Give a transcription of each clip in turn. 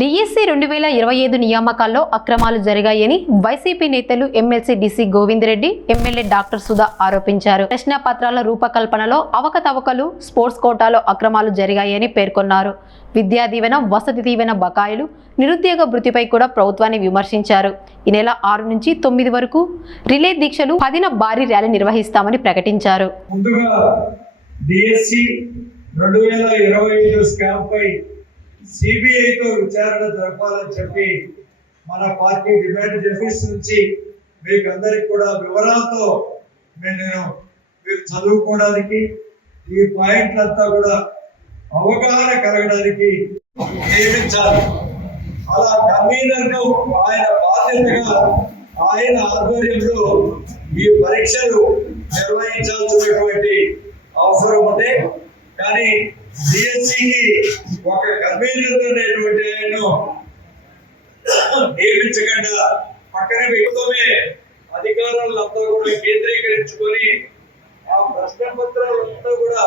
DSC 2025 నియామకాల్లో అక్రమాలు జరిగాయని YCP నేతలు MLC DC Govind Reddy, MLA doctor Sudha ఆరోపించారు. ప్రశ్న పత్రాల రూపకల్పనలో అవకతవకలు, స్పోర్ట్స్ కోటాలో అక్రమాలు జరిగాయని పేర్కొన్నారు. విద్యా దీవెన, వసతి దీవెన బకాయిలు, నిరుద్యోగ భృతిపై కూడా ప్రభుత్వాన్ని విమర్శించారు. ఈ నెల 6 నుంచి 9 వరకు రిలే దీక్షలు, 10న భారీ ర్యాలీ నిర్వహిస్తామని ప్రకటించారు. సిబిఐతో విచారణ జరపాలని చెప్పి మన పార్టీ డిమాండ్ చేసి మీకు అందరికి కూడా వివరాలతో నేను మీరు చదువుకోవడానికి ఈ పాయింట్లంతా కూడా అవగాహన కలగడానికి నియమించాలి. అలా కన్వీనర్ను ఆయన బాధ్యతగా ఆయన ఆధ్వర్యంలో ఈ పరీక్షలు నిర్వహించాల్సినటువంటి అవసరం ఉంది. కానీ డిఎస్సికి ఒక కన్వీనర్ అనేటువంటి ఆయన నియమించకుండా పక్కన వ్యక్తమే అధికారులంతా కూడా కేంద్రీకరించుకొని ఆ ప్రశ్న పత్రాలంతా కూడా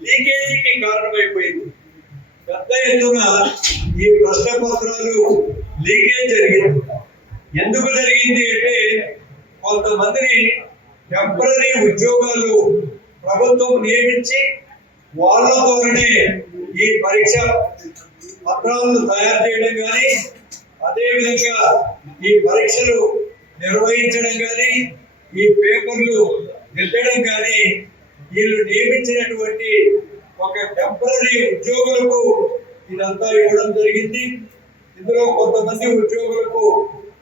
లీకేజీకి కారణమైపోయింది. పెద్ద ఎత్తున ఈ ప్రశ్న పత్రాలు లీకేజ్ జరిగింది. ఎందుకు జరిగింది అంటే కొంతమందిని టెంపరరీ ఉద్యోగాలు ప్రభుత్వం నియమించి వాళ్ళ ద్వారానే ఈ పరీక్ష పత్రాలను తయారు చేయడం కానీ, అదేవిధంగా ఈ పరీక్షలు నిర్వహించడం కానీ, ఈ పేపర్లు దిద్దడం కానీ వీళ్ళు నియమించినటువంటి ఒక టెంపరరీ ఉద్యోగులకు ఇదంతా ఇవ్వడం జరిగింది. ఇందులో కొంతమంది ఉద్యోగులకు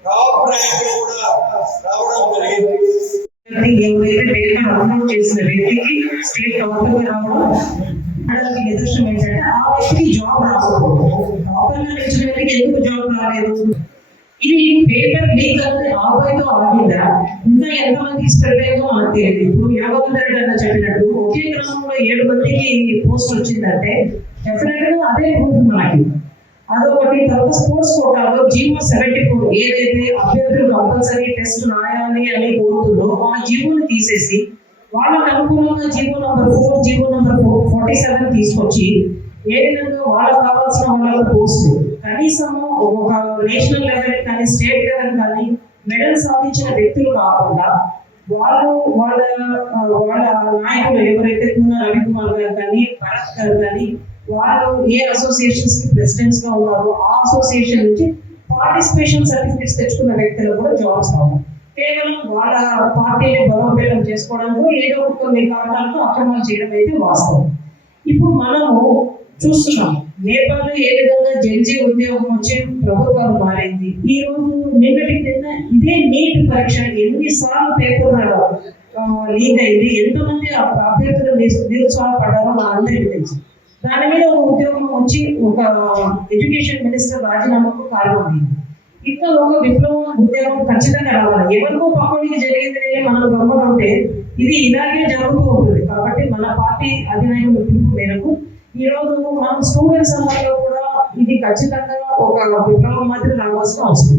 టాప్ ర్యాంకులు కూడా రావడం జరిగింది. చేసిన వ్యక్తికి స్టేట్ గవర్నమెంట్ రావడం నిదర్శనం ఏంటంటే ఆ వ్యక్తికి జాబ్ రాకపోవడం. టాపర్గా ఇచ్చిన వ్యక్తికి ఎందుకు జాబ్ రాలేదు? ఇది పేపర్ లీక్ అనేది ఆబాయితో ఆగిందా, ఇంకా ఎంతమందికి స్ప్రెడ్ అయిందో మనకు తెలియదు. ఇప్పుడు యాభవంతరెడ్డి అన్న చెప్పినట్టు ఒకే గ్రామంలో 7 మందికి పోస్ట్ వచ్చిందంటే డెఫినెట్ గా అదే ప్రూఫ్ మనకి. అదొకటి. తర్వాత స్పోర్ట్స్ కోటాలో జీవో 74 ఏదైతే అభ్యర్థులు కంపల్సరీ టెస్ట్ రాయాలి అని కోరుతుందో ఆ జీవోని తీసేసి వాళ్ళకి అనుకూలంగా జీవో నంబర్ 4, జీవో నంబర్ 47 తీసుకొచ్చి ఏ విధంగా వాళ్ళకి కావాల్సిన వాళ్ళకు పోస్ట్ కనీసం ఒక నేషనల్ లెవెల్ కానీ స్టేట్ లెవెల్ కానీ మెడల్ సాధించిన వ్యక్తులు కాకుండా వాళ్ళు వాళ్ళ నాయకులు ఎవరైతే రవికుమార్ గారు కానీ, భరత్ గారు కానీ, వాళ్ళు ఏ అసోసియేషన్స్ కి ప్రెసిడెంట్స్ గా ఉన్నారో ఆ అసోసియేషన్ నుంచి పార్టిసిపేషన్ సర్టిఫికేట్స్ తెచ్చుకున్న వ్యక్తులకు కూడా జాబ్స్ కావాలి. కేవలం వాళ్ళ పార్టీని బలోపేతం చేసుకోవడానికి ఏదో కొన్ని కారణాలతో అక్రమాలు చేయడం అయితే వాస్తవం. ఇప్పుడు మనము చూస్తున్నాం నేపాల్ ఏ విధంగా జడ్జి ఉద్యోగం వచ్చి ప్రభుత్వం మారింది. ఈ రోజు నిన్నటి కింద ఇదే నీట్ పరీక్ష ఎన్నిసార్లు పేపర్ లీక్ అయింది, ఎంతమంది అభ్యర్థులు నిరుత్సాహపడ్డారో మన అందరికీ తెలుసు. దాని మీద ఒక ఉద్యోగం వచ్చి ఒక ఎడ్యుకేషన్ మినిస్టర్ రాజీనామాకు కారణమైంది. ఇంకా ఒక విప్లవం ఉద్యోగం ఖచ్చితంగా రావాలి. ఎవరికో పక్కడికి జరిగింది మనం గమనం ఉంటే ఇది ఇలాగే జరుగుతూ ఉంటుంది. కాబట్టి మన పార్టీ అధినాయకుల పిలుపు మేరకు ఈ రోజు మనం స్టూడెంట్స్ అందరిలో కూడా ఇది ఖచ్చితంగా ఒక విప్లవం మాత్రం రావాల్సిన అవసరం.